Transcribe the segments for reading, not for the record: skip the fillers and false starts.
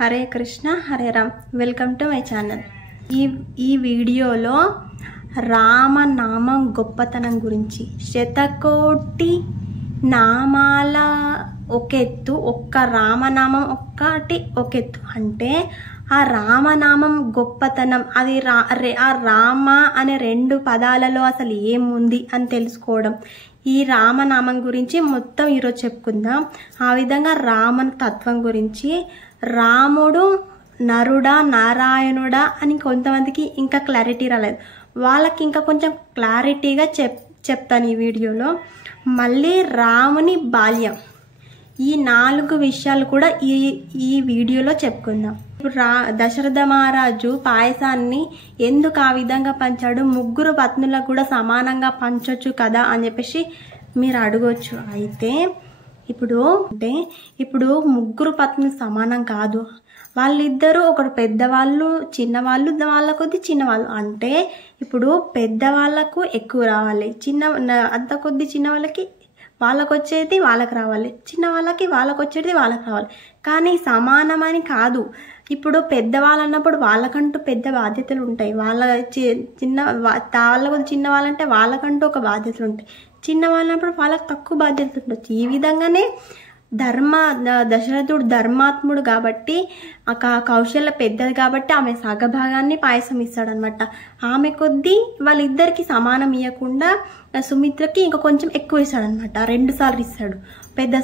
Hare Krishna Hare Ram. Welcome to my channel. ఈ వీడియోలో రామనామం గొప్పతనం గురించి, శతకోటి నామాల ఒక ఎత్తు, ఒక్క రామనామం ఒక్కటి ఒక ఎత్తు. అంటే ఆ రామనామం గొప్పతనం, అది ఆ రామ అనే రెండు పదాలలో అసలు ఏముంది అని తెలుసుకోవడం, ఈ రామనామం గురించి మొత్తం ఈరోజు చెప్పుకుందాం. ఆ విధంగా రామన తత్వం గురించి, రాముడు నరుడా నారాయణుడా అని కొంతమందికి ఇంకా క్లారిటీ రాలేదు, వాళ్ళకి ఇంకా కొంచెం క్లారిటీగా చెప్తాను ఈ వీడియోలో. మళ్ళీ రాముని బాల్యం, ఈ 4 విషయాలు కూడా ఈ వీడియోలో చెప్పుకుందాం. ఇప్పుడు దశరథ మహారాజు పాయసాన్ని ఎందుకు ఆ విధంగా పంచాడు, 3 పత్నులకు కూడా సమానంగా పంచొచ్చు కదా అని చెప్పేసి మీరు అడగొచ్చు. అయితే ఇప్పుడు 3 పత్నులు సమానం కాదు, వాళ్ళిద్దరూ ఒకరు పెద్దవాళ్ళు చిన్నవాళ్ళు, వాళ్ళ కొద్ది చిన్నవాళ్ళు. అంటే ఇప్పుడు పెద్దవాళ్ళకు ఎక్కువ రావాలి, అంత కొద్ది చిన్న వాళ్ళకి వాళ్ళకు వచ్చేది వాళ్ళకి రావాలి, చిన్న వాళ్ళకి వాళ్ళకు వచ్చేది వాళ్ళకి రావాలి. కానీ సమానమని కాదు. ఇప్పుడు పెద్దవాళ్ళు అన్నప్పుడు వాళ్ళకంటూ పెద్ద బాధ్యతలు ఉంటాయి, వాళ్ళకు చిన్న వాళ్ళంటే వాళ్ళకంటూ ఒక బాధ్యతలు ఉంటాయి, చిన్న వాళ్ళన్నప్పుడు వాళ్ళకి తక్కువ బాధ్యతలు ఉండొచ్చు. ఈ విధంగానే దశరథుడు ధర్మాత్ముడు కాబట్టి, కౌశల్య పెద్దది కాబట్టి ఆమె సగభాగాన్ని పాయసం ఇస్తాడనమాట. ఆమె కొద్దీ వాళ్ళిద్దరికి సమానం ఇవ్వకుండా సుమిత్రకి ఇంకా కొంచెం ఎక్కువ ఇస్తాడనమాట. 2 సార్లు ఇస్తాడు, పెద్ద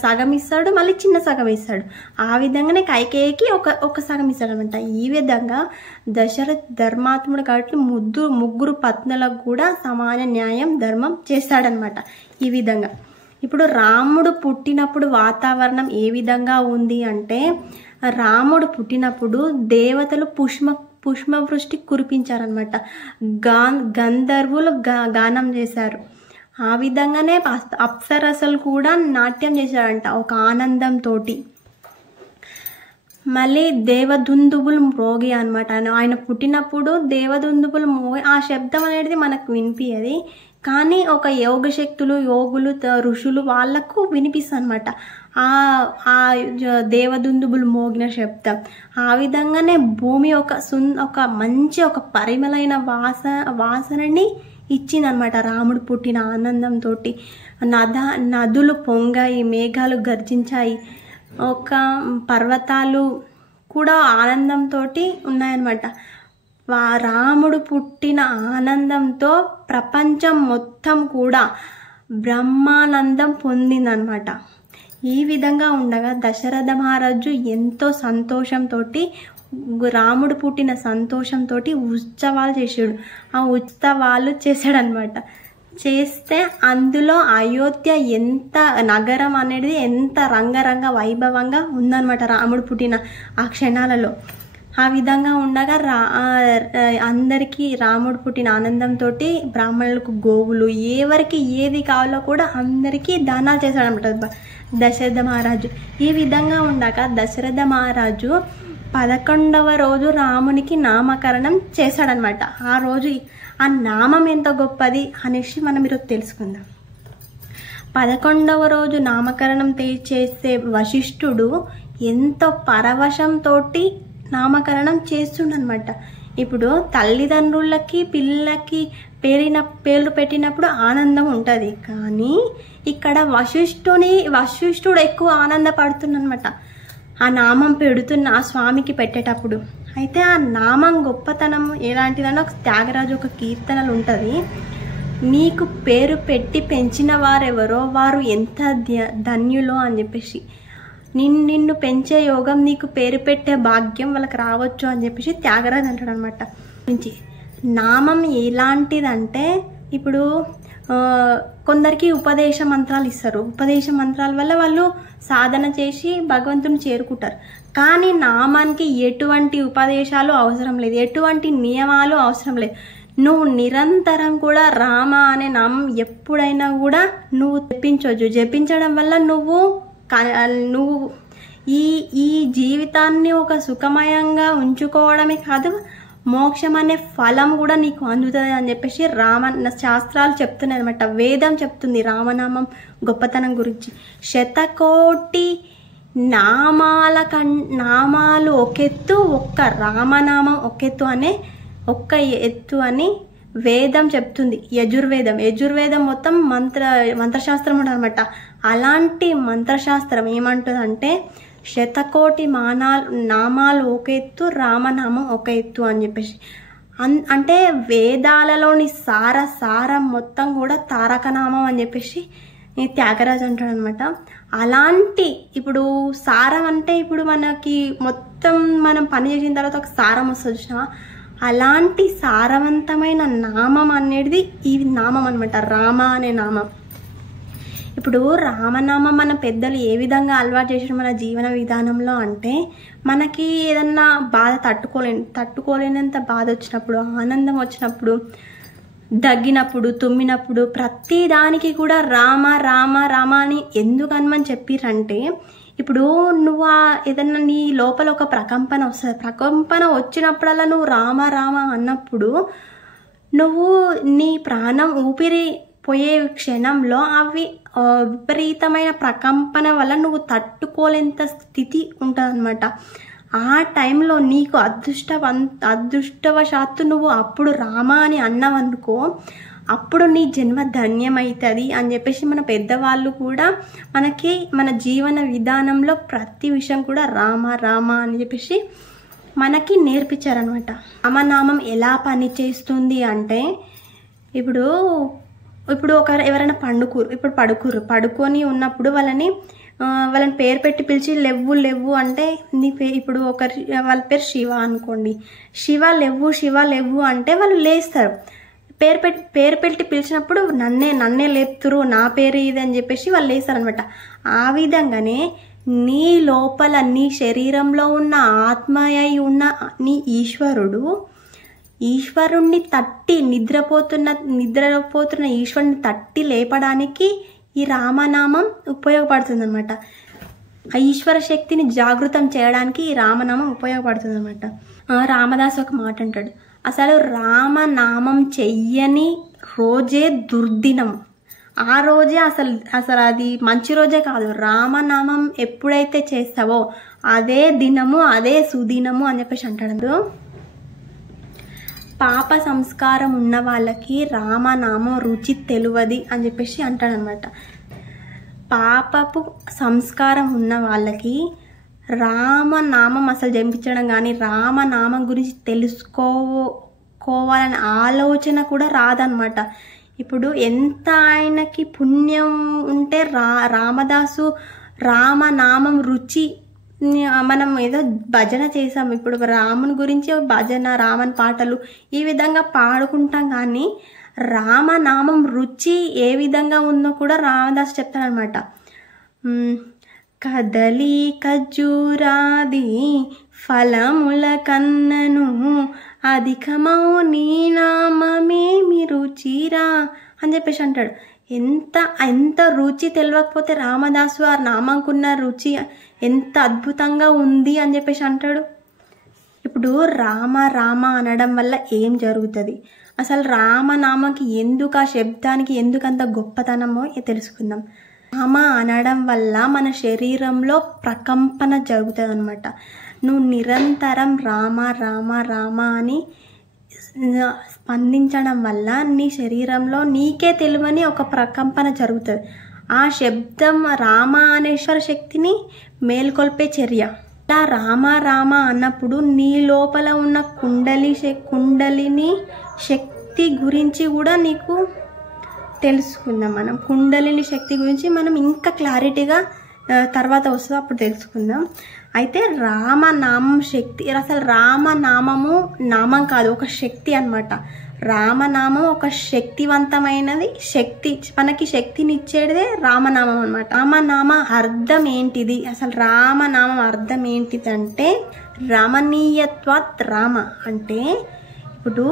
సగం ఇస్తాడు, మళ్ళీ చిన్న సగం ఇస్తాడు. ఆ విధంగానే కైకేయికి ఒక సగం ఇస్తాడనమాట. ఈ విధంగా దశరథ ధర్మాత్ముడు కాబట్టి 3 పత్నులకు కూడా సమాన న్యాయం ధర్మం చేస్తాడనమాట. ఈ విధంగా ఇప్పుడు రాముడు పుట్టినప్పుడు వాతావరణం ఏ విధంగా ఉంది అంటే, రాముడు పుట్టినప్పుడు దేవతలు పుష్పవృష్టి కురిపించారనమాట. గంధర్వులు గానం చేశారు. ఆ విధంగానే అప్సరసలు కూడా నాట్యం చేశారంట ఒక ఆనందంతో. మళ్ళీ దేవదుందుబులు మ్రోగి అనమాట. ఆయన పుట్టినప్పుడు దేవదుందుబులు మోగి, ఆ శబ్దం అనేది మనకు వినిపించది, కానీ ఒక యోగులు ఋషులు వాళ్లకు వినిపిస్తుంది అనమాట ఆ దేవదుందుబులు మోగిన శబ్దం. ఆ విధంగానే భూమి ఒక మంచి ఒక పరిమళమైన వాసనని ఇచ్చిందనమాట రాముడు పుట్టిన ఆనందంతో. నదులు పొంగాయి, మేఘాలు గర్జించాయి, ఒక పర్వతాలు కూడా ఆనందంతో ఉన్నాయన్నమాట. రాముడు పుట్టిన ఆనందంతో ప్రపంచం మొత్తం కూడా బ్రహ్మానందం పొందిందనమాట. ఈ విధంగా ఉండగా దశరథ మహారాజు ఎంతో సంతోషంతో, రాముడు పుట్టిన సంతోషంతో ఉత్సవాలు చేసాడు. ఆ ఉత్సవాలు చేశాడనమాట. చేస్తే అందులో అయోధ్య నగరం అనేది ఎంత రంగరంగ వైభవంగా ఉందన్నమాట రాముడు పుట్టిన ఆ క్షణాలలో. ఆ విధంగా ఉండగా అందరికీ రాముడు పుట్టిన ఆనందంతో బ్రాహ్మణులకు గోవులు, ఎవరికి ఏది కావాలో కూడా అందరికీ దానాలు చేశాడనమాట దశరథ మహారాజు. ఈ విధంగా ఉండగా దశరథ మహారాజు 11వ రోజు రామునికి నామకరణం చేశాడనమాట. ఆ రోజు ఆ నామం ఎంత గొప్పది అనేసి మనం ఈరోజు తెలుసుకుందాం. 11వ రోజు నామకరణం చేసే వశిష్ఠుడు ఎంతో పరవశంతో నామకరణం చేస్తుండనమాట. ఇప్పుడు తల్లిదండ్రులకి పిల్లలకి పేర్లు పెట్టినప్పుడు ఆనందం ఉంటుంది, కానీ ఇక్కడ వశిష్ఠుడు ఎక్కువ ఆనందపడుతుందనమాట ఆ నామం పెడుతున్న ఆ స్వామికి పెట్టేటప్పుడు. అయితే ఆ నామం గొప్పతనం ఎలాంటిదన్నా ఒక త్యాగరాజు ఒక కీర్తనలు ఉంటుంది, నీకు పేరు పెట్టి పెంచిన వారెవరో వారు ఎంత ధన్యులో అని చెప్పేసి, నిన్ను పెంచే యోగం, నీకు పేరు పెట్టే భాగ్యం వాళ్ళకి రావచ్చు అని చెప్పేసి త్యాగరాజు అంటాడు అనమాట. నామం ఎలాంటిదంటే, ఇప్పుడు కొందరికి ఉపదేశ మంత్రాలు ఇస్తారు, ఉపదేశ మంత్రాల వల్ల వాళ్ళు సాధన చేసి భగవంతుని చేరుకుంటారు. కానీ నామానికి ఎటువంటి ఉపదేశాలు అవసరం లేదు, ఎటువంటి నియమాలు అవసరం లేదు. నువ్వు నిరంతరం కూడా రామ అనే నామం ఎప్పుడైనా కూడా నువ్వు జపించడం వల్ల నువ్వు ఈ జీవితాన్ని ఒక సుఖమయంగా ఉంచుకోవడమే కాదు, మోక్షం అనే ఫలం కూడా నీకు అందుతుంది అని చెప్పేసి శాస్త్రాలు చెప్తున్నాయి అనమాట. వేదం చెప్తుంది రామనామం గొప్పతనం గురించి. శతకోటి నామాలు ఒక ఎత్తు, ఒక్క రామనామం ఒక ఎత్తు అనే ఒక్క ఎత్తు అని వేదం చెప్తుంది. యజుర్వేదం మొత్తం మంత్రశాస్త్రం ఉంటుంది అనమాట. అలాంటి మంత్రశాస్త్రం ఏమంటుందంటే శతకోటి నామాలు ఒక ఎత్తు, రామనామం ఒక ఎత్తు అని చెప్పేసి. అంటే వేదాలలోని సారం మొత్తం కూడా తారకనామం అని చెప్పేసి త్యాగరాజు అంటాడు అనమాట. అలాంటి ఇప్పుడు సారం అంటే ఇప్పుడు మనకి మొత్తం మనం పని చేసిన తర్వాత ఒక సారం వస్తుంది చూసినా, అలాంటి సారవంతమైన నామం అనేది ఈ నామం అనమాట, రామ అనే నామం. ఇప్పుడు రామనామం మన పెద్దలు ఏ విధంగా అలవాటు చేసిన మన జీవన విధానంలో అంటే, మనకి ఏదన్నా బాధ తట్టుకోలేనంత బాధ వచ్చినప్పుడు, ఆనందం వచ్చినప్పుడు, దగ్గినప్పుడు, తుమ్మినప్పుడు ప్రతి దానికి కూడా రామ రామ రామ అని ఎందుకు అనమని చెప్పిరంటే, ఇప్పుడు నువ్వు ఏదన్నా నీ లోపల ఒక ప్రకంపన వస్తుంది, ప్రకంపన వచ్చినప్పుడల్లా నువ్వు రామ రామ అన్నప్పుడు నువ్వు నీ ప్రాణం ఊపిరి పోయే క్షణంలో అవి విపరీతమైన ప్రకంపన వల్ల నువ్వు తట్టుకోలేంత స్థితి ఉంటుందన్నమాట. ఆ టైంలో నీకు అదృష్టవశాత్తు నువ్వు అప్పుడు రామ అని అన్నావనుకో, అప్పుడు నీ జన్మ ధన్యమవుతుంది అని చెప్పేసి మన పెద్దవాళ్ళు కూడా మనకి మన జీవన విధానంలో ప్రతి విషయం కూడా రామ రామ అని చెప్పేసి మనకి నేర్పించారనమాట. రామనామం ఎలా పని చేస్తుంది అంటే, ఇప్పుడు ఎవరైనా పడుకొని ఉన్నప్పుడు వాళ్ళని పేరు పెట్టి పిలిచి లేవు అంటే ఇప్పుడు వాళ్ళ పేరు శివ అనుకోండి, శివ లేవు అంటే వాళ్ళు లేస్తారు. పేరు పెట్టి పిలిచినప్పుడు నన్నే లేపుతురు, నా పేరు ఇది అని చెప్పేసి వాళ్ళు లేస్తారు అనమాట. ఆ విధంగానే నీ లోపల నీ శరీరంలో ఉన్న ఆత్మయ్యి ఉన్న నీ ఈశ్వరుణ్ణి తట్టి నిద్రపోతున్న ఈశ్వరుని తట్టి లేపడానికి ఈ రామనామం ఉపయోగపడుతుంది అనమాట. ఆ ఈశ్వర శక్తిని జాగృతం చేయడానికి ఈ రామనామం ఉపయోగపడుతుంది అనమాట. రామదాస్ ఒక మాట అంటాడు, అసలు రామనామం చెయ్యని రోజే దుర్దినం, ఆ రోజే అసలు అది మంచి రోజే కాదు. రామనామం ఎప్పుడైతే చేస్తావో అదే దినము, అదే సుదినము అని చెప్పేసి అంటాడు. పాప సంస్కారం ఉన్న వాళ్ళకి రామనామం రుచి తెలియదు అని చెప్పేసి అంటాడనమాట. పాపపు సంస్కారం ఉన్న వాళ్ళకి రామనామం అసలు జపించడం కానీ రామనామం గురించి తెలుసుకోవాలనే ఆలోచన కూడా రాదనమాట. ఇప్పుడు ఎంత ఆయనకి పుణ్యం ఉంటే రామదాసు రామనామం రుచి, మనం ఏదో భజన చేసాం, ఇప్పుడు రాముని గురించి భజన, రామన్ పాటలు ఈ విధంగా పాడుకుంటాం, కానీ రామనామం రుచి ఏ విధంగా ఉందో కూడా రామదాస్ చెప్తాడనమాట. కదలి ఖర్జూరాది ఫలముల కన్నను అధికమౌ నీ నామమేమి రుచిరా అని చెప్పేసి అంటాడు. ఎంత రుచి తెలియకపోతే రామదాసు ఆ నామంకున్న రుచి ఎంత అద్భుతంగా ఉంది అని చెప్పేసి అంటాడు. ఇప్పుడు రామ రామ అనడం వల్ల ఏం జరుగుతుంది, అసలు రామనామకి ఎందుకు, ఆ శబ్దానికి ఎందుకంత గొప్పతనమో తెలుసుకుందాం. రామ అనడం వల్ల మన శరీరంలో ప్రకంపన జరుగుతుంది అనమాట. నువ్వు నిరంతరం రామ రామ రామ అని స్పందించడం వల్ల నీ శరీరంలో నీకే తెలియని ఒక ప్రకంపన జరుగుతుంది. ఆ శబ్దం రామ అనేశ్వర శక్తిని మేల్కొల్పే చర్య. ఇలా రామ రామ అన్నప్పుడు నీ లోపల ఉన్న కుండలిని శక్తి గురించి కూడా నీకు తెలుసుకుందాం. మనం కుండలిని శక్తి గురించి మనం ఇంకా క్లారిటీగా తర్వాత వస్తుంది, అప్పుడు తెలుసుకుందాం. అయితే రామనామం శక్తి, అసలు రామనామము నామం కాదు, ఒక శక్తి అన్నమాట. రామనామం ఒక శక్తివంతమైనది, మనకి శక్తిని ఇచ్చేదే రామనామం అన్నమాట. రామనామ అర్థం ఏంటిది, అసలు రామనామం అర్థం ఏంటిది అంటే రమణీయత్వాత్ రామ అంటే, ఇప్పుడు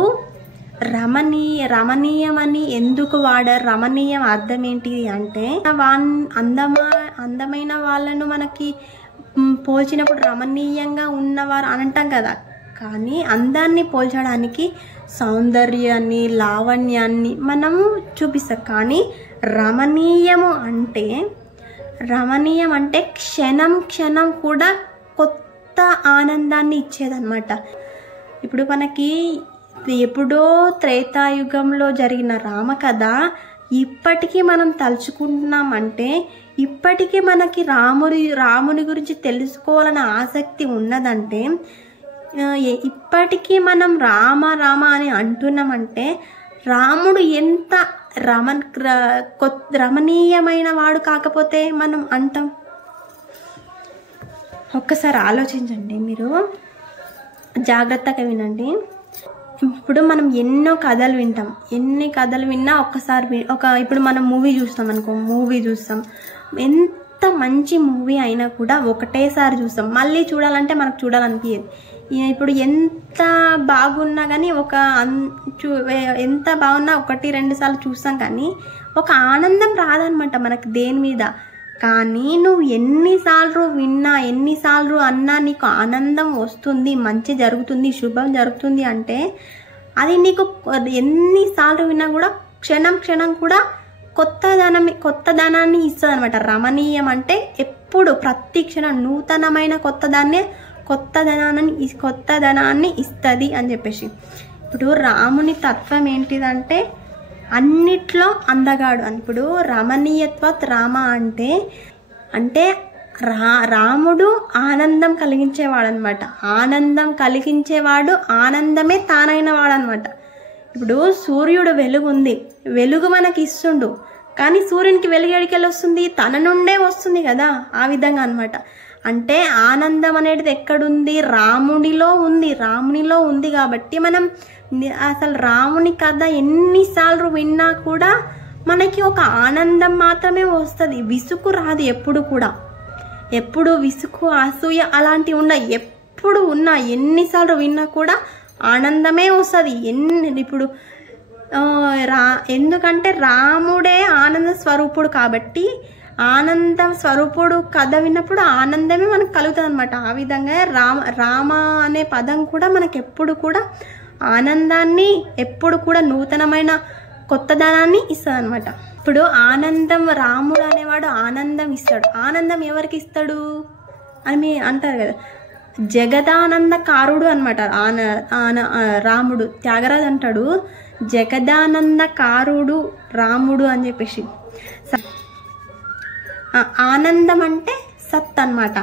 రమణీయమని ఎందుకు వాడారు, రమణీయం అర్థం ఏంటిది అంటే అందమైన వాళ్ళను మనకి పోల్చినప్పుడు రమణీయంగా ఉన్నవారు అని అంటాం కదా, కానీ అందాన్ని పోల్చడానికి సౌందర్యాన్ని, లావణ్యాన్ని మనము చూపిస్తాం. కానీ రమణీయము అంటే రమణీయం అంటే క్షణం క్షణం కూడా కొత్త ఆనందాన్ని ఇచ్చేదన్నమాట. ఇప్పుడు మనకి ఎప్పుడో త్రేతాయుగంలో జరిగిన రామకథ ఇప్పటికీ మనం తలుచుకుంటున్నామంటే, ఇప్పటికీ మనకి రాముని గురించి తెలుసుకోవాలన్న ఆసక్తి ఉన్నదంటే, ఇప్పటికీ మనం రామ రామ అని అంటున్నామంటే రాముడు ఎంత రమణీయమైన వాడు కాకపోతే మనం అంటాం. ఒక్కసారి ఆలోచించండి, మీరు జాగ్రత్తగా వినండి. ఇప్పుడు మనం ఎన్నో కథలు వింటాం, ఎన్ని కథలు విన్నా ఒక్కసారి ఇప్పుడు మనం మూవీ చూస్తాం అనుకో, మూవీ చూస్తాం, ఎంత మంచి మూవీ అయినా కూడా ఒకటేసారి చూస్తాం, మళ్ళీ చూడాలంటే మనకు చూడాలనిపించదు. ఇప్పుడు ఎంత బాగున్నా కానీ ఎంత బాగున్నా 1-2 సార్లు చూస్తాం కానీ ఒక ఆనందం రాదనమాట మనకు దేని మీద. కానీ నువ్వు ఎన్నిసార్లు విన్నా, ఎన్నిసార్లు అన్నా నీకు ఆనందం వస్తుంది, మంచి జరుగుతుంది, శుభం జరుగుతుంది అంటే అది నీకు ఎన్నిసార్లు విన్నా కూడా క్షణం క్షణం కూడా కొత్తదనాన్ని ఇస్తుంది అనమాట. రమణీయం అంటే ఎప్పుడు ప్రతి క్షణం నూతనమైన కొత్తదనాన్ని ఇస్తుంది అని చెప్పేసి. ఇప్పుడు రాముని తత్వం ఏంటిదంటే అన్నిట్లో అందగాడు అని. ఇప్పుడు రమణీయత్వత్ రామ అంటే రాముడు ఆనందం కలిగించేవాడు అనమాట. ఆనందం కలిగించేవాడు, ఆనందమే తానైన వాడు అనమాట. ఇప్పుడు సూర్యుడు వెలుగు ఉంది, వెలుగు మనకి ఇస్తుండు, కానీ సూర్యునికి వెలుగు ఎడికెళ్ళి వస్తుంది, తన నుండే వస్తుంది కదా. ఆ విధంగా అనమాట. అంటే ఆనందం అనేది ఎక్కడుంది? రామునిలో ఉంది కాబట్టి మనం అసలు రాముని కథ ఎన్నిసార్లు విన్నా కూడా మనకి ఒక ఆనందం మాత్రమే వస్తుంది, విసుగు రాదు. ఎప్పుడు విసుగు, అసూయ అలాంటివి ఉన్నాయి, ఎప్పుడు ఉన్నా ఎన్నిసార్లు విన్నా కూడా ఆనందమే వస్తుంది. ఇప్పుడు ఎందుకంటే రాముడే ఆనంద స్వరూపుడు కాబట్టి, ఆనంద స్వరూపుడు కథ విన్నప్పుడు ఆనందమే మనకు కలుగుతుంది అనమాట. ఆ విధంగా రామ అనే పదం కూడా మనకు ఎప్పుడు కూడా ఆనందాన్ని, ఎప్పుడు కూడా నూతనమైన కొత్తదనాన్ని ఇస్తుంది అనమాట. ఇప్పుడు ఆనందం, రాముడు అనేవాడు ఆనందం ఇస్తాడు. ఆనందం ఎవరికి ఇస్తాడు అని అంటారు కదా, జగదానందకారుడు అనమాట. రాముడు, త్యాగరాజు అంటాడు జగదానందకారుడు రాముడు అని చెప్పేసి. ఆనందం అంటే సత్ అన్నమాట.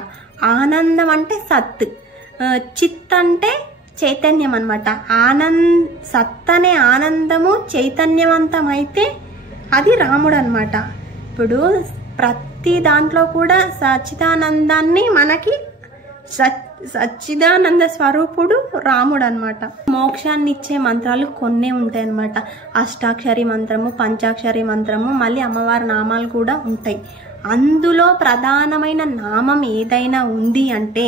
ఆనందం అంటే సత్, చిత్ అంటే చైతన్యం అన్నమాట. సత్ అనే ఆనందము చైతన్యవంతం అయితే అది రాముడు అన్నమాట. ఇప్పుడు ప్రతి దాంట్లో కూడా సచ్చిదానందాన్ని మనకి సచ్చిదానంద స్వరూపుడు రాముడు అన్నమాట. మోక్షాన్ని ఇచ్చే మంత్రాలు కొన్నే ఉంటాయి అన్నమాట. అష్టాక్షరి మంత్రము, పంచాక్షరి మంత్రము, మళ్ళీ అమ్మవారి నామాలు కూడా ఉంటాయి. అందులో ప్రధానమైన నామం ఏదైనా ఉంది అంటే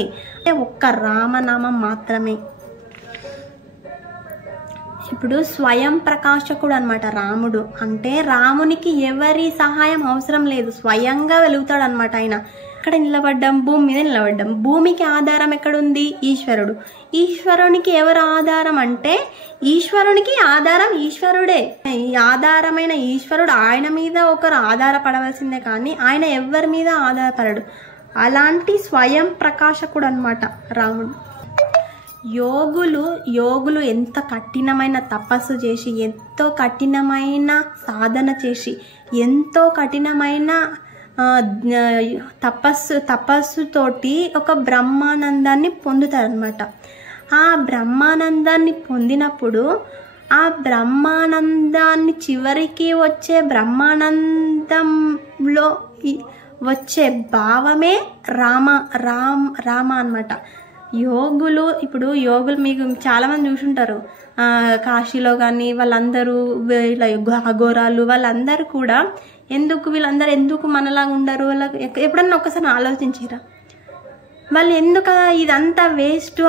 ఒక్క రామనామం మాత్రమే. ఇప్పుడు స్వయం ప్రకాశకుడు అనమాట రాముడు. అంటే రామునికి ఎవరి సహాయం అవసరం లేదు, స్వయంగా వెలుగుతాడు అనమాట. ఆయన ఇక్కడ నిలబడ్డం, భూమి మీద నిలబడ్డం. భూమికి ఆధారం ఎక్కడుంది? ఈశ్వరుడు. ఈశ్వరునికి ఎవరు ఆధారం అంటే ఈశ్వరునికి ఆధారం ఈశ్వరుడే. ఆధారమైన ఈశ్వరుడు ఆయన మీద ఒకరు ఆధారపడవలసిందే, కానీ ఆయన ఎవరి మీద ఆధారపడడు. అలాంటి స్వయం ప్రకాశకుడు అనమాట రాముడు. యోగులు ఎంత కఠినమైన తపస్సు చేసి, ఎంతో కఠినమైన సాధన చేసి, ఎంతో కఠినమైన తపస్సుతోటి ఒక బ్రహ్మానందాన్ని పొందుతారనమాట. ఆ బ్రహ్మానందాన్ని పొందినప్పుడు ఆ బ్రహ్మానందాన్ని చివరికి వచ్చే బ్రహ్మానందంలో వచ్చే భావమే రామ అన్నమాట. యోగులు మీకు చాలామంది చూసుంటారు కాశీలో కానీ, వాళ్ళందరూ ఇలా అఘోరాలు వాళ్ళందరూ కూడా వీళ్ళందరూ ఎందుకు మనలాగా ఉండరు? వాళ్ళకి ఎప్పుడన్నా ఒక్కసారి ఆలోచించిరా? వాళ్ళు ఎందుకు ఇదంతా వేస్ట్,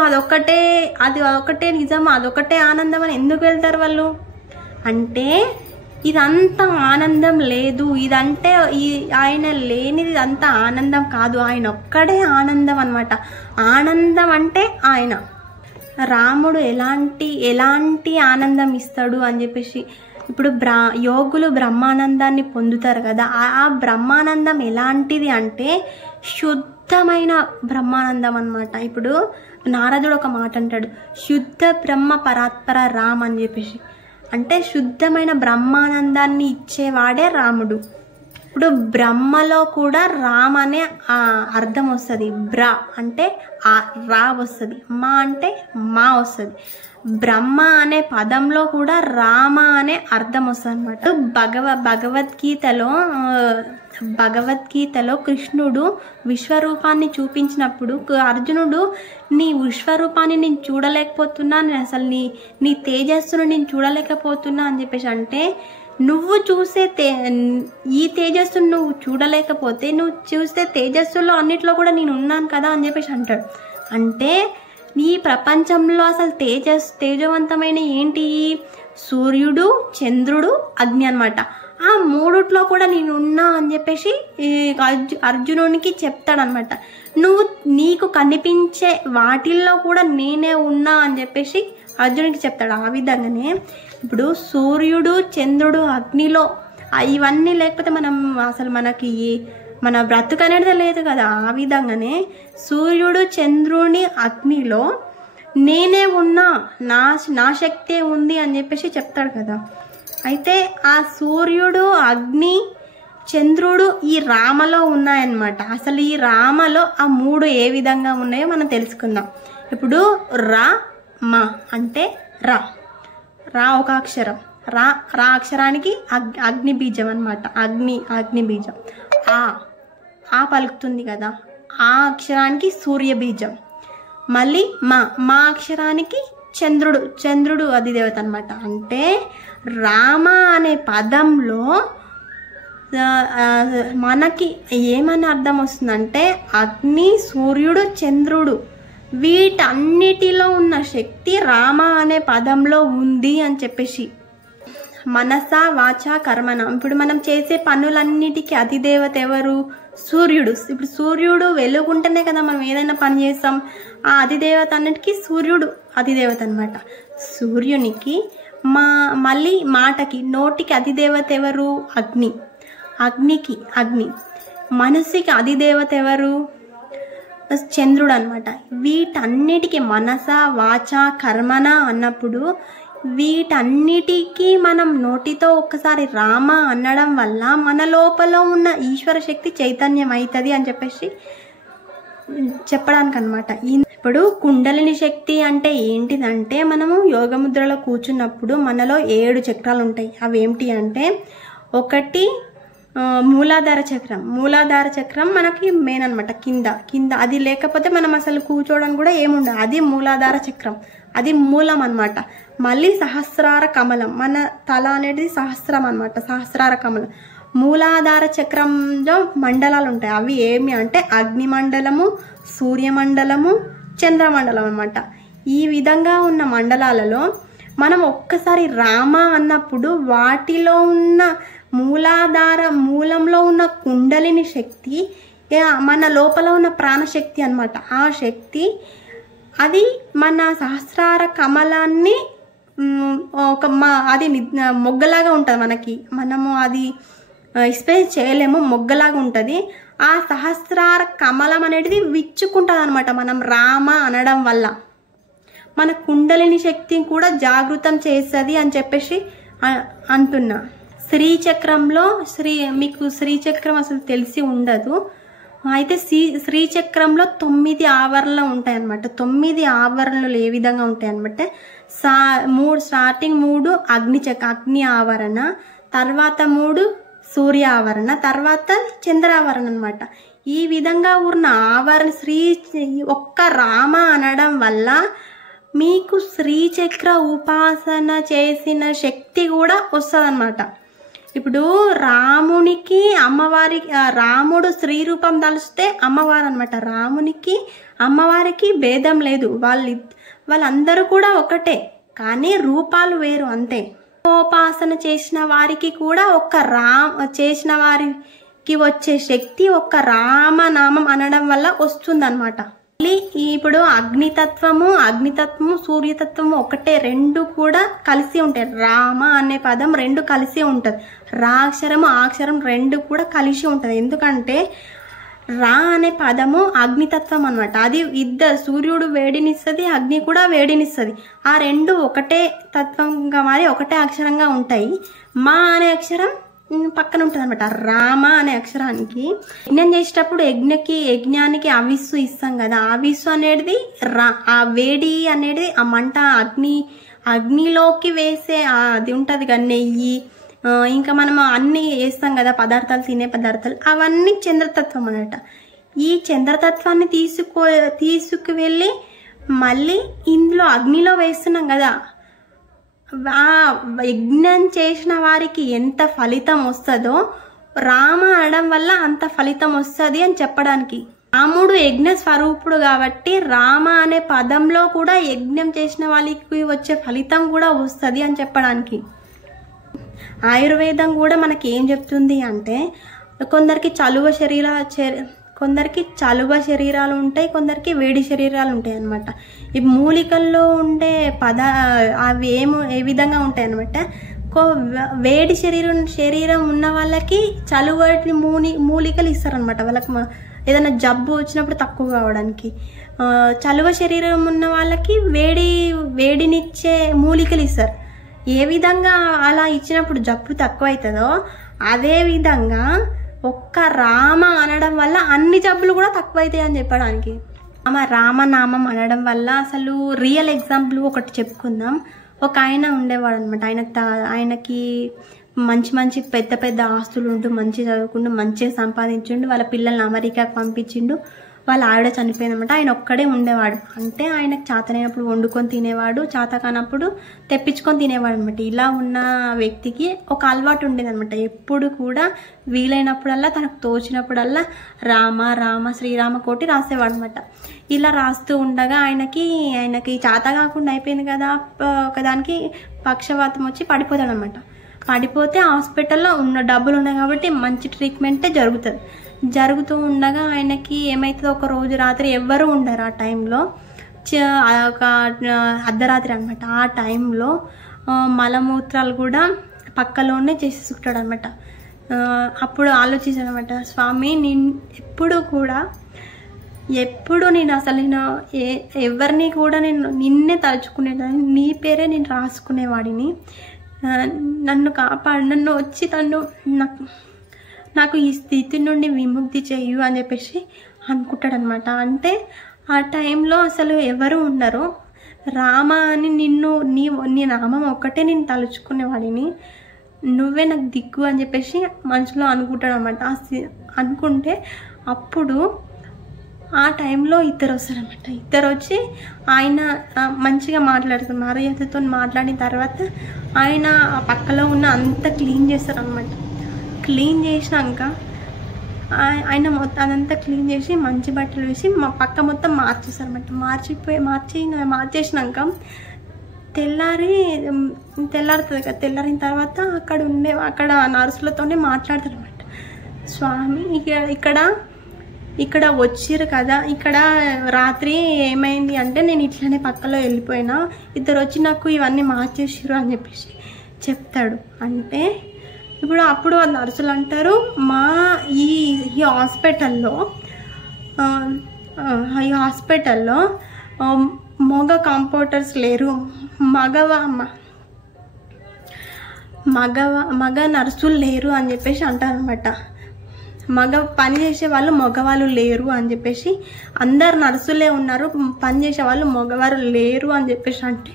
అది ఒకటే నిజం, అదొకటే ఆనందం అని ఎందుకు వెళ్తారు వాళ్ళు? అంటే ఇదంతా ఆనందం లేదు, ఇదంటే ఆయన లేనిది ఇదంతా ఆనందం కాదు, ఆయన ఒక్కడే ఆనందం అన్నమాట. ఆనందం అంటే ఆయన రాముడు ఎలాంటి ఆనందం ఇస్తాడు అని చెప్పేసి ఇప్పుడు యోగులు బ్రహ్మానందాన్ని పొందుతారు కదా, ఆ బ్రహ్మానందం ఎలాంటిది అంటే శుద్ధమైన బ్రహ్మానందం అన్నమాట. ఇప్పుడు నారదుడు ఒక మాట అంటాడు, శుద్ధ బ్రహ్మ పరాత్పర రామ్ అని చెప్పేసి. అంటే శుద్ధమైన బ్రహ్మానందాన్ని ఇచ్చేవాడే రాముడు. ఇప్పుడు బ్రహ్మలో కూడా రామ్ అనే అర్థం వస్తుంది. బ్ర అంటే రా వస్తుంది, మా అంటే మా వస్తుంది. బ్రహ్మ అనే పదంలో కూడా రామ అనే అర్థం వస్తుంది అనమాట. భగవద్గీతలో కృష్ణుడు విశ్వరూపాన్ని చూపించినప్పుడు అర్జునుడు, నీ విశ్వరూపాన్ని నేను చూడలేకపోతున్నా, నేను అసలు నీ తేజస్సును నేను చూడలేకపోతున్నా అని చెప్పేసి అంటే, నువ్వు చూసే ఈ తేజస్సును నువ్వు చూడలేకపోతే నువ్వు చూసే తేజస్సులో అన్నిట్లో కూడా నేను ఉన్నాను కదా అని చెప్పేసి అంటాడు. అంటే ఈ ప్రపంచంలో అసలు తేజవంతమైన ఏంటి? సూర్యుడు, చంద్రుడు, అగ్ని అన్నమాట. ఆ మూడిట్లో కూడా నేను ఉన్నా అని చెప్పేసి అర్జునునికి చెప్తాడనమాట. నీకు కనిపించే వాటిల్లో కూడా నేనే ఉన్నా అని చెప్పేసి అర్జునుడికి చెప్తాడు. ఆ విధంగానే ఇప్పుడు సూర్యుడు, చంద్రుడు, అగ్నిలో ఇవన్నీ లేకపోతే మన బ్రతుకు అనేది లేదు కదా. ఆ విధంగానే సూర్యుడు, చంద్రుని, అగ్నిలో నేనే ఉన్నా, నా శక్తే ఉంది అని చెప్పేసి చెప్తాడు కదా. అయితే ఆ సూర్యుడు, అగ్ని, చంద్రుడు ఈ రామలో ఉన్నాయన్నమాట. అసలు ఈ రామలో ఆ మూడు ఏ విధంగా ఉన్నాయో మనం తెలుసుకుందాం. ఇప్పుడు రా మా అంటే రా ఒక అక్షరం. రా అక్షరానికి అగ్ని బీజం అన్నమాట. అగ్ని బీజం. ఆ పలుకుతుంది కదా, ఆ అక్షరానికి సూర్య బీజం. మళ్ళీ మా అక్షరానికి చంద్రుడు అధిదేవత అనమాట. అంటే రామ అనే పదంలో మనకి ఏమని అర్థం వస్తుందంటే, అగ్ని, సూర్యుడు, చంద్రుడు వీటన్నిటిలో ఉన్న శక్తి రామ అనే పదంలో ఉంది అని చెప్పేసి. మనస వాచ కర్మణ. ఇప్పుడు మనం చేసే పనులన్నిటికీ అధిదేవత ఎవరు? సూర్యుడు. ఇప్పుడు సూర్యుడు వెలుగుంటేనే కదా మనం ఏదైనా పని చేస్తాం. ఆ అధిదేవత అన్నిటికీ సూర్యుడు అధిదేవత అనమాట. సూర్యునికి మళ్ళీ మాటకి, నోటికి అధిదేవత ఎవరు? అగ్నికి అగ్ని. మనసుకి అధిదేవత ఎవరు? చంద్రుడు అనమాట. వీటన్నిటికీ మనస వాచ కర్మణ అన్నప్పుడు వీటన్నిటికీ మనం నోటితో ఒక్కసారి రామ అనడం వల్ల మన లోపల ఉన్న ఈశ్వర శక్తి చైతన్యం అవుతుంది అని చెప్పేసి చెప్పడానికి అనమాట. ఇప్పుడు కుండలిని శక్తి అంటే ఏంటిదంటే, మనము యోగముద్రలో కూర్చున్నప్పుడు మనలో 7 చక్రాలు ఉంటాయి. అవి ఏమిటి అంటే, ఒకటి మూలాధార చక్రం మనకి మెయిన్ అనమాట. కింద అది లేకపోతే మనం అసలు కూర్చోవడానికి కూడా ఏముండదు. అది మూలాధార చక్రం, అది మూలం అనమాట. మళ్ళీ సహస్రార కమలం, మన తల అనేది సహస్రం అనమాట. సహస్రార కమలం. మూలాధార చక్రంలో మండలాలు ఉంటాయి. అవి ఏమి అంటే అగ్ని మండలము, సూర్యమండలము, చంద్రమండలం అనమాట. ఈ విధంగా ఉన్న మండలాలలో మనం ఒక్కసారి రామ అన్నప్పుడు వాటిలో ఉన్న మూలంలో ఉన్న కుండలిని శక్తి, మన లోపల ఉన్న ప్రాణశక్తి అన్నమాట. ఆ శక్తి అది మన సహస్రార కమలాన్ని అది మొగ్గలాగా ఉంటుంది మనకి. మనము అది ఎక్స్ప్రెస్ చేయలేము, మొగ్గలాగా ఉంటుంది. ఆ సహస్రార కమలం అనేది విచ్చుకుంటుంది అనమాట. మనం రామ అనడం వల్ల మన కుండలిని శక్తిని కూడా జాగృతం చేస్తుంది అని చెప్పేసి అంటున్నా. శ్రీచక్రంలో మీకు శ్రీచక్రం అసలు తెలిసి ఉండదు. అయితే శ్రీచక్రంలో 9 ఆవరణలు ఉంటాయి అన్నమాట. 9 ఆవరణలు ఏ విధంగా ఉంటాయి అన్నమాట. స్టార్టింగ్ 3 అగ్ని ఆవరణ, తర్వాత 3 సూర్య ఆవరణ, తర్వాత చంద్ర ఆవరణ అనమాట. ఈ విధంగా ఉన్న ఆవరణ ఒక్క రామ అనడం వల్ల మీకు శ్రీచక్ర ఉపాసన చేసిన శక్తి కూడా వస్తుంది అనమాట. ఇప్పుడు రామునికి అమ్మవారికి, రాముడు స్త్రీ రూపం తలిస్తే అమ్మవారు అనమాట. రామునికి అమ్మవారికి భేదం లేదు. వాళ్ళందరూ కూడా ఒకటే, కానీ రూపాలు వేరు అంతే. ఉపాసన చేసిన వారికి కూడా చేసిన వారికి వచ్చే శక్తి ఒక్క రామనామం అనడం వల్ల వస్తుందన్నమాట. ఇప్పుడు అగ్నితత్వము సూర్యతత్వము ఒకటే, రెండు కూడా కలిసి ఉంటాయి. రామ అనే పదం రెండు కలిసి ఉంటుంది. రా అక్షరము ఆ అక్షరం రెండు కూడా కలిసి ఉంటుంది. ఎందుకంటే రా అనే పదము అగ్నితత్వం అన్నమాట. అది సూర్యుడు వేడినిస్తుంది, అగ్ని కూడా వేడినిస్తుంది. ఆ రెండు ఒకటే తత్వంగా మారి ఒకటే అక్షరంగా ఉంటాయి. మా అనే అక్షరం పక్కన ఉంటుంది అనమాట. రామ అనే అక్షరానికి యజ్ఞం చేసేటప్పుడు యజ్ఞానికి అవిస్సు ఇస్తాం కదా. అవిస్సు అనేది ఆ వేడి అనేది ఆ మంట అగ్నిలోకి వేసే అది ఉంటుంది కదా, నెయ్యి, ఇంకా మనం అన్ని వేస్తాం కదా పదార్థాలు, తినే పదార్థాలు, అవన్నీ చంద్రతత్వం అన్నమాట. ఈ చంద్రతత్వాన్ని తీసుకువెళ్ళి మళ్ళీ ఇందులో అగ్నిలో వేస్తున్నాం కదా. ఆ యజ్ఞం చేసిన వారికి ఎంత ఫలితం వస్తుందో రామ అనడం వల్ల అంత ఫలితం వస్తుంది అని చెప్పడానికి. రాముడు యజ్ఞ స్వరూపుడు కాబట్టి రామ అనే పదంలో కూడా యజ్ఞం చేసిన వాళ్ళకి వచ్చే ఫలితం కూడా వస్తుంది అని చెప్పడానికి. ఆయుర్వేదం కూడా మనకి ఏం చెప్తుంది అంటే, కొందరికి చలువ శరీరాలు ఉంటాయి, కొందరికి వేడి శరీరాలు ఉంటాయి అన్నమాట. ఈ మూలికల్లో ఉండే అవి ఏ విధంగా ఉంటాయి అన్నమాట. వేడి శరీరం ఉన్న వాళ్ళకి చలువటి మూలికలు ఇస్తారనమాట. వాళ్ళకి ఏదైనా జబ్బు వచ్చినప్పుడు తక్కువ కావడానికి. చలువ శరీరం ఉన్న వాళ్ళకి వేడినిచ్చే మూలికలు ఇస్తారు. ఏ విధంగా అలా ఇచ్చినప్పుడు జబ్బు తక్కువ అవుతుందో అదే విధంగా ఒక్క రామ అనడం వల్ల అన్ని జబ్బులు కూడా తక్కువ అవుతాయి అని చెప్పడానికి. రామనామం అనడం వల్ల అసలు రియల్ ఎగ్జాంపుల్ ఒకటి చెప్పుకుందాం. ఒక ఆయన ఉండేవాడు అనమాట. ఆయనకి మంచి పెద్ద ఆస్తులు ఉంటూ మంచి చదువుకుంటూ మంచిగా సంపాదించిండు. వాళ్ళ పిల్లల్ని అమెరికాకు పంపించిండు. వాళ్ళ ఆవిడ చనిపోయిందనమాట. ఆయన ఒక్కడే ఉండేవాడు. అంటే ఆయనకు చేతనైనప్పుడు వండుకొని తినేవాడు, చేత కానప్పుడు తెప్పించుకొని తినేవాడు అనమాట. ఇలా ఉన్న వ్యక్తికి ఒక అలవాటు ఉండేదనమాట. ఎప్పుడు కూడా వీలైనప్పుడల్లా తనకు తోచినప్పుడల్లా రామ శ్రీరామ కోటి రాసేవాడు అనమాట. ఇలా రాస్తూ ఉండగా ఆయనకి చేత కాకుండా అయిపోయింది కదా, ఒకదానికి పక్షవాతం వచ్చి పడిపోతాడు అనమాట. పడిపోతే హాస్పిటల్లో ఉన్న డబ్బులు ఉన్నాయి కాబట్టి మంచి ట్రీట్మెంటే జరుగుతూ ఉండగా ఆయనకి ఏమవుతుందో, ఒక రోజు రాత్రి ఎవ్వరూ ఉండరు ఆ టైంలో, ఒక అర్ధరాత్రి అనమాట. ఆ టైంలో మలమూత్రాలు కూడా పక్కలోనే చేసేసుకుంటాడు అనమాట. అప్పుడు ఆలోచించాడు అనమాట, స్వామి ఎప్పుడు నేను అసలు ఎవరిని కూడా నిన్నే తలుచుకునేదాన్ని, నీ పేరే నేను రాసుకునేవాడిని, నన్ను కాపాడు, నన్ను వచ్చి నాకు ఈ స్థితి నుండి విముక్తి చెయ్యు అని చెప్పేసి అనుకుంటాడనమాట. అంటే ఆ టైంలో అసలు ఎవరు ఉండరు. రామ అని నీ నామం ఒక్కటే నేను తలుచుకునేవాడిని, నువ్వే నాకు దిక్కు అని చెప్పేసి మనసులో అనుకుంటాడు అనమాట. అనుకుంటే అప్పుడు ఆ టైంలో ఇద్దరు వస్తారనమాట. ఇద్దరు వచ్చి ఆయన మంచిగా మాట్లాడుతారు. మర్యాదతో మాట్లాడిన తర్వాత ఆయన ఆ పక్కలో ఉన్న అంతా క్లీన్ చేస్తారనమాట. క్లీన్ చేసినాక ఆయన మొత్తం అదంతా క్లీన్ చేసి మంచి బట్టలు వేసి మా పక్క మొత్తం మార్చేస్తారనమాట. మార్చేసినాక తెల్లారుతుంది కదా. తెల్లారిన తర్వాత అక్కడ నర్సులతోనే మాట్లాడతారనమాట. స్వామి ఇక్కడ వచ్చిర్రు కదా, ఇక్కడ రాత్రి ఏమైంది అంటే నేను ఇట్లనే పక్కలో వెళ్ళిపోయినా, ఇద్దరు వచ్చి నాకు ఇవన్నీ మార్చేసిర్రు అని చెప్పేసి చెప్తాడు. అంటే అప్పుడు నర్సులు అంటారు, ఈ హాస్పిటల్లో మగ కాంపౌండర్స్ లేరు, మగ నర్సులు లేరు అని చెప్పేసి అంటారనమాట. పని చేసే వాళ్ళు మగవాళ్ళు లేరు అని చెప్పేసి, అందరు నర్సులే ఉన్నారు, పని చేసే వాళ్ళు మగవారు లేరు అని చెప్పేసి అంటే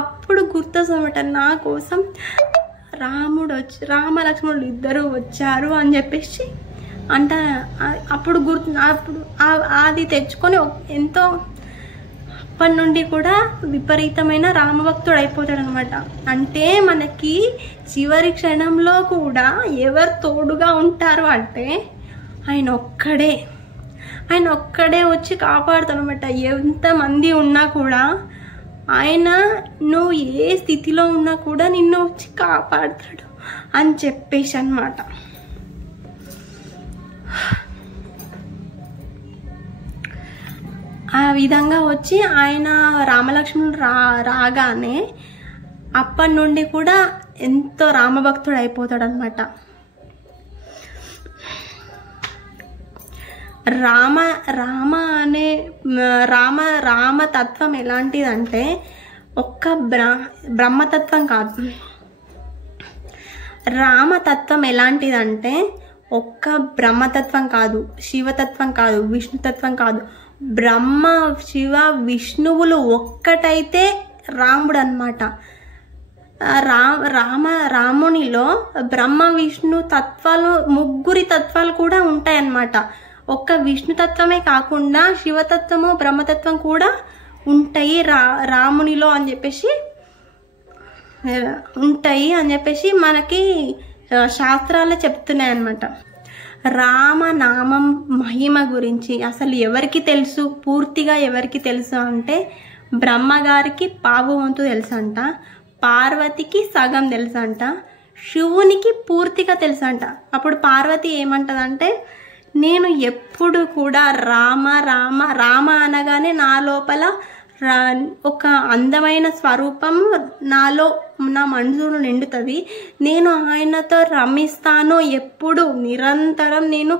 అప్పుడు గుర్తొస్తుందన్నమాట, నా కోసం రామలక్ష్మణులు ఇద్దరు వచ్చారు అని చెప్పేసి అప్పుడు అది తెచ్చుకొని ఎంతో అప్పటి నుండి కూడా విపరీతమైన రామభక్తుడు అయిపోతాడు అనమాట. అంటే మనకి చివరి క్షణంలో కూడా ఎవరు తోడుగా ఉంటారు అంటే ఆయన ఒక్కడే వచ్చి కాపాడుతాడు అనమాట. ఎంతమంది ఉన్నా కూడా ఆయన నువ్వు ఏ స్థితిలో ఉన్నా కూడా నిన్ను వచ్చి కాపాడుతాడు అని చెప్పేసి అన్నమాట. ఆ విధంగా వచ్చి ఆయన రామలక్ష్మణుడు రాగానే అప్పటి నుండి కూడా ఎంతో రామభక్తుడు అయిపోతాడు అనమాట. రామతత్వం ఎలాంటిదంటే ఒక్క బ్రహ్మతత్వం కాదు. రామతత్వం ఎలాంటిదంటే ఒక్క బ్రహ్మతత్వం కాదు, శివతత్వం కాదు, విష్ణుతత్వం కాదు. బ్రహ్మ శివ విష్ణువులు ఒక్కటైతే రాముడు అన్నమాట. రామునిలో బ్రహ్మ విష్ణు తత్వాలు, ముగ్గురి తత్వాలు కూడా ఉంటాయన్నమాట. ఒక్క విష్ణుతత్వమే కాకుండా శివతత్వము బ్రహ్మతత్వం కూడా ఉంటాయి రామునిలో అని చెప్పేసి మనకి శాస్త్రాలు చెప్తున్నాయి అన్నమాట. రామనామం మహిమ గురించి అసలు ఎవరికి తెలుసు, పూర్తిగా ఎవరికి తెలుసు అంటే బ్రహ్మగారికి పావు వంతు తెలుసంట, పార్వతికి సగం తెలుసంట, శివునికి పూర్తిగా తెలుసంట. అప్పుడు పార్వతి ఏమంటదంటే, నేను ఎప్పుడు కూడా రామ రామ రామ అనగానే నా లోపల ఒక అందమైన స్వరూపం నా మనసులో నిండుతుంది. నేను ఆయనతో రమిస్తాను, ఎప్పుడు నిరంతరం నేను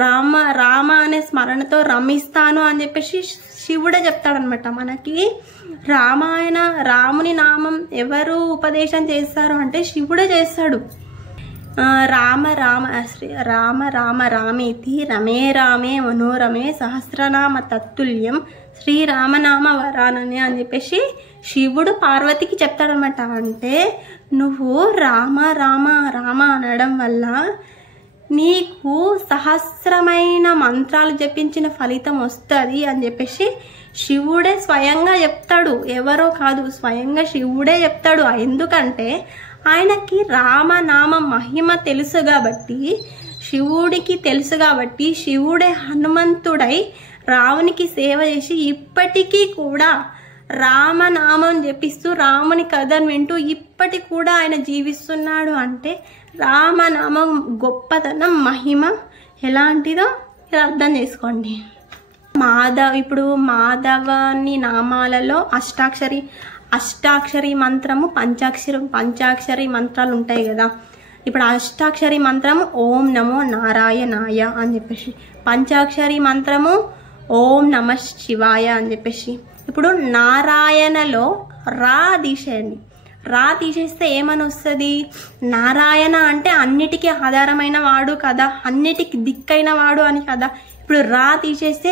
రామ రామ అనే స్మరణతో రమిస్తాను అని చెప్పేసి శివుడే చెప్తాడనమాట. మనకి రాముని నామం ఎవరు ఉపదేశం చేస్తారు అంటే శివుడే చేస్తాడు. రామ రామ రామ రామ రామేతి రమే రామే మనోరమే సహస్రనామ తత్తుల్యం శ్రీరామనామ వరానని అని చెప్పేసి శివుడు పార్వతికి చెప్తాడనమాట. అంటే నువ్వు రామ రామ రామ అనడం వల్ల నీకు సహస్రమైన మంత్రాలు జపించిన ఫలితం వస్తుంది అని చెప్పేసి శివుడే స్వయంగా చెప్తాడు. ఎవరో కాదు, స్వయంగా శివుడే చెప్తాడు. ఎందుకంటే ఆయనకి రామనామ మహిమ తెలుసు కాబట్టి, శివుడికి తెలుసు కాబట్టి శివుడే హనుమంతుడై రామునికి సేవ చేసి ఇప్పటికీ కూడా రామనామం జపిస్తూ రాముని కథను వింటూ ఇప్పటికి కూడా ఆయన జీవిస్తున్నాడు. అంటే రామనామం గొప్పతనం మహిమ ఎలాంటిదో అర్థం చేసుకోండి. ఇప్పుడు మాధవని నామాలలో అష్టాక్షరి మంత్రము, పంచాక్షరి మంత్రాలు ఉంటాయి కదా. ఇప్పుడు అష్టాక్షరి మంత్రము ఓం నమో నారాయణాయ అని చెప్పేసి, పంచాక్షరి మంత్రము ఓం నమ శివాయ అని చెప్పేసి. ఇప్పుడు నారాయణలో రా తీసేయండి. రా తీసేస్తే ఏమని వస్తుంది? నారాయణ అంటే అన్నిటికీ ఆధారమైన వాడు కదా, అన్నిటికీ దిక్కైన వాడు అని కదా. ఇప్పుడు రా తీసేస్తే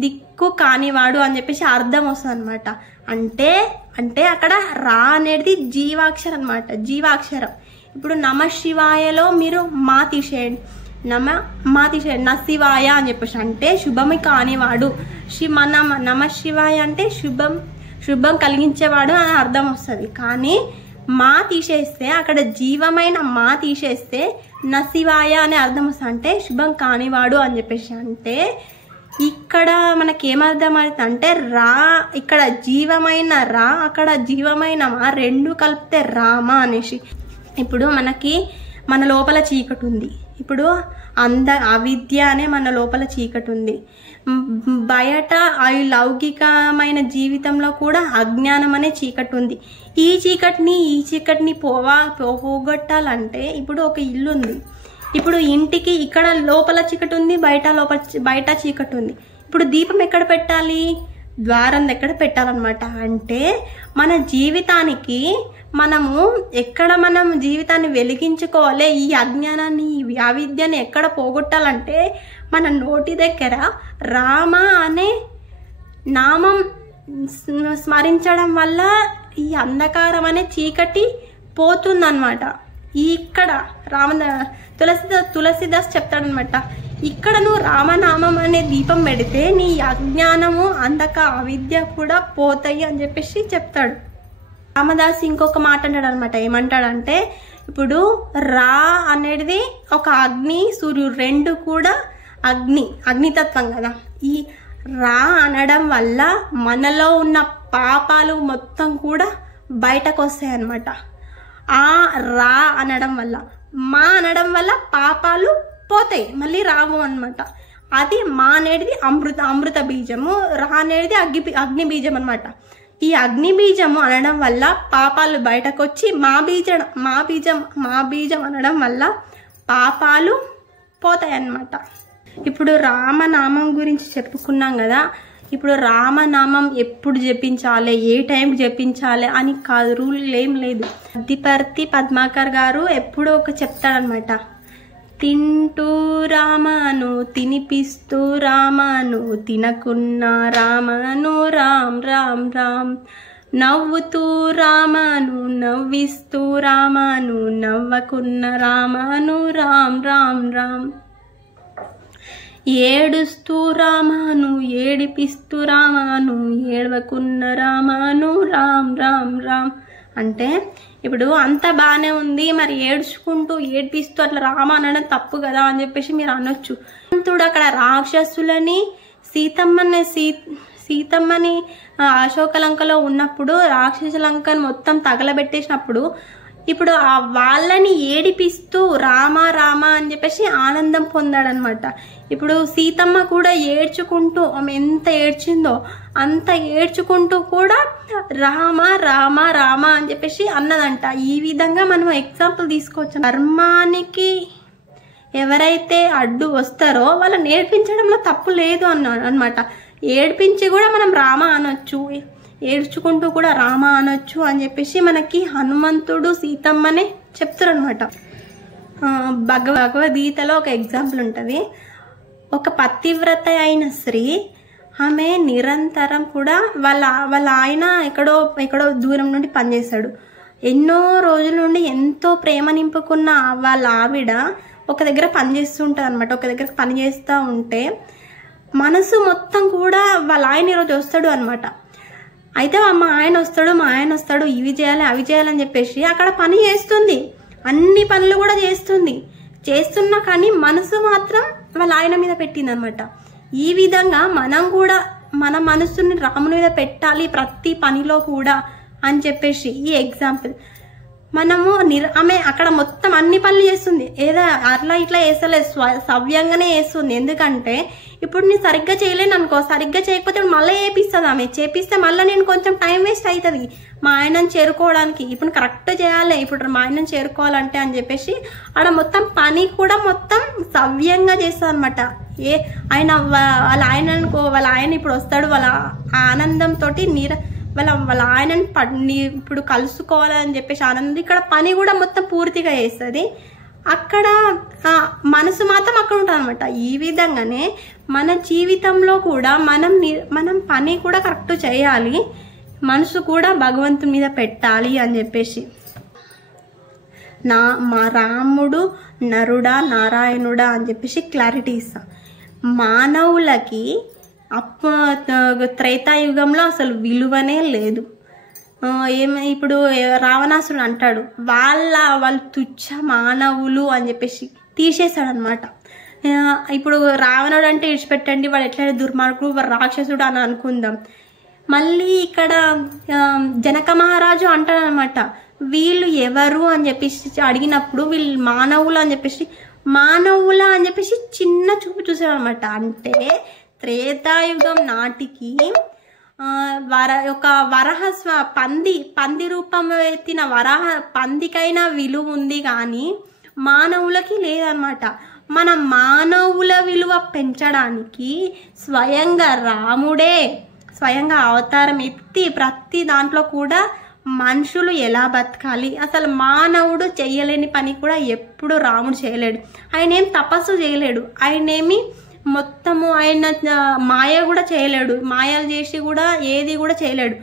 దిక్కు కానివాడు అని చెప్పేసి అర్థం వస్తుంది అనమాట. అంటే అక్కడ రా అనేది జీవాక్షరం అనమాట, జీవాక్షరం. ఇప్పుడు నమ శివాయలో మీరు మా తీసేయండి, నశివాయ అని చెప్పేసి అంటే శుభమి కానివాడు. నమ శివాయ అంటే శుభం కలిగించేవాడు అని అర్థం వస్తుంది. కానీ మా తీసేస్తే అక్కడ జీవమైన మా తీసేస్తే నశివాయ అనే అర్థం వస్తుంది, అంటే శుభం కానివాడు అని చెప్పేసి. అంటే ఇక్కడ మనకేమర్థం అవుతుంది అంటే ఇక్కడ జీవమైన రా, అక్కడ జీవమైన మా, రెండు కలిపితే రామ అనేసి. ఇప్పుడు మన లోపల చీకటి ఉంది. ఇప్పుడు అవిద్య అనే మన లోపల చీకటి ఉంది. బయట లౌకికమైన జీవితంలో కూడా అజ్ఞానం అనే చీకటి ఉంది. ఈ చీకటిని పోగొట్టాలంటే ఇప్పుడు ఒక ఇల్లు ఉంది. ఇప్పుడు ఇంటికి ఇక్కడ లోపల చీకటి ఉంది, బయట చీకటి ఉంది. ఇప్పుడు దీపం ఎక్కడ పెట్టాలి? ద్వారం దగ్గర పెట్టాలన్నమాట. అంటే మన జీవితానికి మనం జీవితాన్ని వెలిగించుకోవాలి. ఈ అజ్ఞానాన్ని, ఈ అవిద్యని ఎక్కడ పోగొట్టాలంటే మన నోటి దగ్గర రామ అనే నామం స్మరించడం వల్ల ఈ అంధకారం అనే చీకటి పోతుందన్నమాట. ఇక్కడ తులసిదాస్ చెప్తాడనమాట, ఇక్కడ నువ్వు రామనామం అనే దీపం పెడితే నీ అజ్ఞానము అవిద్య కూడా పోతాయి అని చెప్పేసి చెప్తాడు. రామదాస్ ఇంకొక మాట అంటాడు అనమాట. ఏమంటాడంటే, ఇప్పుడు రా అనేది ఒక అగ్ని, సూర్యుడు రెండు కూడా అగ్నితత్వం కదా. ఈ రా అనడం వల్ల మనలో ఉన్న పాపాలు మొత్తం కూడా బయటకు వస్తాయి అన్నమాట. ఆ రా అనడం వల్ల, మా అనడం వల్ల పాపాలు పోతాయి, మళ్ళీ రావు అన్నమాట. అది మా అనేది అమృత బీజము, రా అనేది అగ్ని బీజం అనమాట. ఈ అగ్ని బీజము అనడం వల్ల పాపాలు బయటకు వచ్చి మా బీజం అనడం వల్ల పాపాలు పోతాయి అన్నమాట. ఇప్పుడు రామనామం గురించి చెప్పుకున్నాం కదా. ఇప్పుడు రామనామం ఎప్పుడు జపించాలి, ఏ టైంకి జపించాలి అని కాదు, రూల్ ఏం లేదు. అద్దిపర్తి పద్మాకర్ గారు ఎప్పుడో ఒక చెప్తాడనమాట. తింటూ రామను తినిపిస్తూ రామను తినకున్న రామను రామ్ రామ్ రామ్, నవ్వుతూ రామను నవ్విస్తూ రామను నవ్వకున్న రామను రామ్ రామ్ రామ్, ఏడుస్తూ రామను ఏడిపిస్తూ రామను ఏడవకున్న రామను రామ్ రామ్ రామ్. అంటే ఇప్పుడు అంత బాగానే ఉంది, మరి ఏడ్చుకుంటూ ఏడిపిస్తూ అట్లా రామ అనడం తప్పు కదా అని చెప్పేసి మీరు అనొచ్చు. అంతుడు అక్కడ రాక్షసులని సీతమ్మని అశోకలంకలో ఉన్నప్పుడు రాక్షసులంకను మొత్తం తగలబెట్టేసినప్పుడు ఇప్పుడు వాళ్ళని ఏడిపిస్తూ రామ రామ అని చెప్పేసి ఆనందం పొందాడనమాట. ఇప్పుడు సీతమ్మ కూడా ఏడ్చుకుంటూ ఆమె ఎంత ఏడ్చిందో అంత ఏడ్చుకుంటూ కూడా రామ రామ రామ అని చెప్పేసి అన్నదంట. ఈ విధంగా మనం ఎగ్జాంపుల్ తీసుకోవచ్చు. ధర్మానికి ఎవరైతే అడ్డు వస్తారో వాళ్ళని ఏడ్పించడంలో తప్పు లేదు అన్నమాట. ఏడ్పించి కూడా మనం రామ అనొచ్చు, ఏడ్చుకుంటూ కూడా రామ అనొచ్చు అని చెప్పేసి మనకి హనుమంతుడు సీతమ్మనే చెప్తారు అనమాట. భగవద్గీతలో ఒక ఎగ్జాంపుల్ ఉంటుంది. ఒక పతివ్రత అయిన స్త్రీ, ఆమె నిరంతరం కూడా వాళ్ళ ఆయన ఎక్కడో దూరం నుండి పనిచేస్తాడు. ఎన్నో రోజుల నుండి ఎంతో ప్రేమ నింపుకున్న వాళ్ళ ఆవిడ ఒక దగ్గర పనిచేస్తూ ఉంటుంది అనమాట. ఒక దగ్గర పని చేస్తూ ఉంటే మనసు మొత్తం కూడా వాళ్ళ ఆయన ఈరోజు వస్తాడు అనమాట. అయితే మా ఆయన వస్తాడు ఇవి చేయాలి అవి చేయాలని చెప్పేసి అక్కడ పని చేస్తుంది, అన్ని పనులు కూడా చేస్తున్నా కానీ మనసు మాత్రం వాళ్ళ ఆయన మీద పెట్టింది అనమాట. ఈ విధంగా మనం కూడా మన మనసుని రాముని మీద పెట్టాలి ప్రతి పనిలో కూడా అని చెప్పేసి ఈ ఎగ్జాంపుల్. మనము ఆమె అక్కడ మొత్తం అన్ని పనులు చేస్తుంది, ఏదో అట్లా ఇట్లా వేస్తలేదు, సవ్యంగానే వేస్తుంది. ఎందుకంటే ఇప్పుడు నేను సరిగ్గా చేయలేను అనుకో, సరిగ్గా చేయకపోతే మళ్ళీ చేపిస్తుంది. ఆమె చేపిస్తే మళ్ళీ నేను కొంచెం టైం వేస్ట్ అవుతుంది మా ఆయనను చేరుకోవడానికి. ఇప్పుడు కరెక్ట్ చేయాలి, ఇప్పుడు మా ఆయనను చేరుకోవాలంటే అని చెప్పేసి ఆడ మొత్తం పని కూడా మొత్తం సవ్యంగా చేస్తుంది అనమాట. వాళ్ళ ఆయన ఇప్పుడు వస్తాడు, వాళ్ళ ఆనందంతో వాళ్ళ ఆయనని ఇప్పుడు కలుసుకోవాలని చెప్పేసి ఆనందం ఇక్కడ పని కూడా మొత్తం పూర్తిగా చేస్తుంది. అక్కడ మనసు మాత్రం అక్కడ ఉంటుంది అనమాట. ఈ విధంగానే మన జీవితంలో కూడా మనం పని కూడా కరెక్ట్ చేయాలి, మనసు కూడా భగవంతుని మీద పెట్టాలి అని చెప్పేసి. మా రాముడు నరుడా నారాయణుడా అని చెప్పేసి క్లారిటీ ఇస్తా. మానవులకి త్రేతాయుగంలో అసలు విలువనే లేదు. ఇప్పుడు రావణాసుడు అంటాడు వాళ్ళు తుచ్చ మానవులు అని చెప్పేసి తీసేశాడు అనమాట. ఇప్పుడు రావణుడు అంటే విడిచిపెట్టండి, వాడు ఎట్లయినా దుర్మార్గుడు, వాడు రాక్షసుడు అని అనుకుందాం. మళ్ళీ ఇక్కడ జనక మహారాజు అంటాడు అనమాట, వీళ్ళు ఎవరు అని చెప్పేసి అడిగినప్పుడు వీళ్ళు మానవులు అని చెప్పేసి చిన్న చూపు చూసాడు అనమాట. అంటే త్రేతాయుగం నాటికి పంది రూపం ఎత్తిన పందికైనా విలువ ఉంది కానీ మానవులకి లేదనమాట. మన మానవుల విలువ పెంచడానికి స్వయంగా రాముడే స్వయంగా అవతారం ఎత్తి ప్రతి దాంట్లో కూడా మనుషులు ఎలా బతకాలి, అసలు మానవుడు చేయలేని పని కూడా ఎప్పుడు రాముడు చేయలేడు. ఆయన ఏం తపస్సు చేయలేడు, ఆయనేమి మొత్తము ఆయన మాయ కూడా చేయలేడు, మాయలు చేసి కూడా ఏది కూడా చేయలేడు.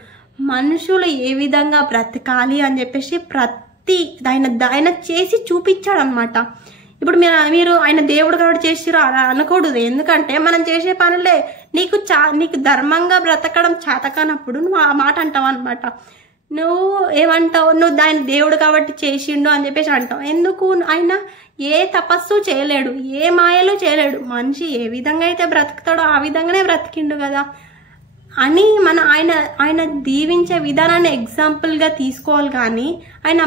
మనుషులు ఏ విధంగా బ్రతకాలి అని చెప్పేసి ప్రతి ఆయన చేసి చూపించాడు అనమాట. ఇప్పుడు మీరు ఆయన దేవుడు కాబట్టి చేసిరు అలా అనకూడదు. ఎందుకంటే మనం చేసే పనులే నీకు ధర్మంగా బ్రతకడం చేతకానప్పుడు నువ్వు ఆ మాట అంటావు అనమాట. నువ్వు ఏమంటావు, నువ్వు దాని దేవుడు కాబట్టి చేసిండు అని చెప్పేసి అంటావు. ఎందుకు? ఆయన ఏ తపస్సు చేయలేడు, ఏ మాయలు చేయలేడు. మనిషి ఏ విధంగా అయితే బ్రతుకుతాడో ఆ విధంగానే బ్రతికిండు కదా అని ఆయన దీవించే విధానాన్ని ఎగ్జాంపుల్గా తీసుకోవాలి. కానీ ఆయన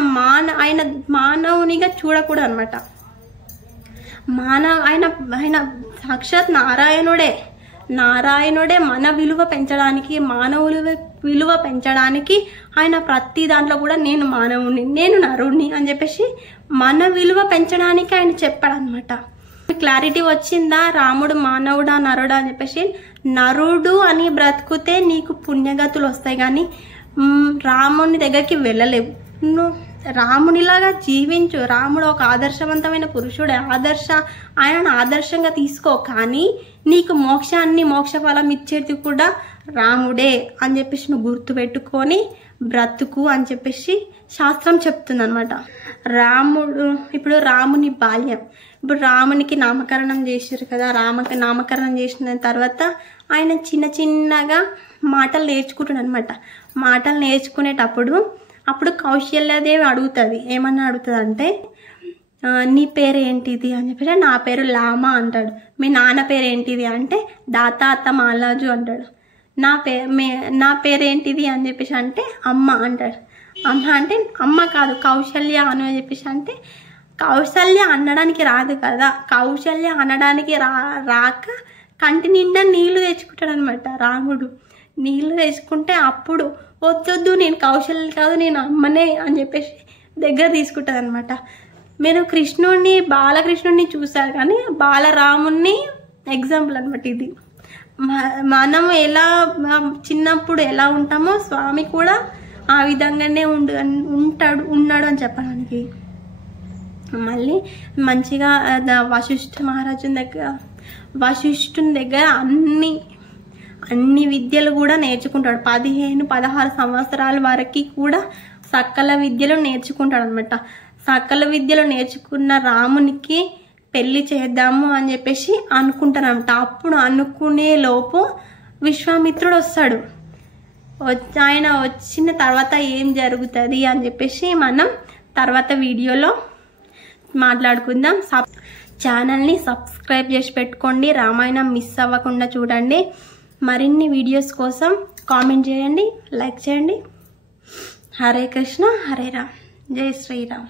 మానవునిగా చూడకూడదు అనమాట. ఆయన సాక్షాత్ నారాయణుడే మన విలువ పెంచడానికి, మానవుల విలువ పెంచడానికి ఆయన ప్రతి దాంట్లో కూడా నేను మానవుని, నేను నరుణ్ణి అని చెప్పేసి మన విలువ పెంచడానికి ఆయన చెప్పాడనమాట. క్లారిటీ వచ్చిందా? రాముడు మానవుడా నరుడా అని చెప్పేసి. నరుడు అని బ్రతుకుతే నీకు పుణ్యగతులు వస్తాయి, కానీ రాముని దగ్గరికి వెళ్ళలేవు. నువ్వు రామునిలాగా జీవించు. రాముడు ఒక ఆదర్శవంతమైన పురుషుడే, ఆయనను ఆదర్శంగా తీసుకో. కానీ నీకు మోక్ష ఫలం ఇచ్చేది కూడా రాముడే అని చెప్పేసి నువ్వు గుర్తుపెట్టుకొని బ్రతుకు అని చెప్పేసి శాస్త్రం చెప్తుంది అనమాట. ఇప్పుడు రాముని బాల్యం, ఇప్పుడు రామునికి నామకరణం చేసారు కదా. నామకరణం చేసిన తర్వాత ఆయన చిన్నగా మాటలు నేర్చుకుంటాడు అనమాట. మాటలు నేర్చుకునేటప్పుడు కౌశల్యాదేవి అడుగుతుంది. ఏమన్నా అడుగుతుంది అంటే, నీ పేరు ఏంటిది అని చెప్పేసి. నా పేరు లామ అంటాడు. మీ నాన్న పేరు ఏంటిది అంటే దాతాత మాలాజు అంటాడు. నా పేరు ఏంటిది అని చెప్పేసి అంటే అమ్మ అంటాడు. అమ్మ అంటే అమ్మ కాదు కౌశల్య అని చెప్పేసి అంటే, కౌశల్య అనడానికి రాదు కదా. కౌశల్య అనడానికి రాక కంటి నిండా నీళ్లు తెచ్చుకుంటాడు అనమాట రాముడు. నీళ్లు తెచ్చుకుంటే అప్పుడు వద్దొద్దు, నేను కౌశల్య కాదు, నేను అమ్మనే అని చెప్పేసి దగ్గర తీసుకుంటుంది అనమాట. మీరు బాలకృష్ణుడిని చూసారు, కానీ బాలరాముని ఎగ్జాంపుల్ అనమాట ఇది. మనం చిన్నప్పుడు ఎలా ఉంటామో స్వామి కూడా ఆ విధంగానే ఉన్నాడు అని చెప్పడానికి. మళ్ళీ మంచిగా వశిష్ఠుని దగ్గర అన్ని విద్యలు కూడా నేర్చుకుంటాడు. 15-16 సంవత్సరాల వరకు కూడా సకల విద్యలు నేర్చుకుంటాడు అనమాట. సకల విద్యలు నేర్చుకున్న రామునికి పెళ్లి చేద్దాము అని చెప్పేసి అనుకుంటారనమాట. అప్పుడు అనుకునే లోపు విశ్వామిత్రుడు వస్తాడు. ఆయన వచ్చిన తర్వాత ఏం జరుగుతుంది అని చెప్పేసి మనం తర్వాత వీడియోలో మాట్లాడుకుందాం. ఛానల్ని సబ్స్క్రైబ్ చేసి పెట్టుకోండి. రామాయణం మిస్ అవ్వకుండా చూడండి. మరిన్ని వీడియోస్ కోసం కామెంట్ చేయండి, లైక్ చేయండి. హరే కృష్ణ, హరే రామ్, జై శ్రీరామ్.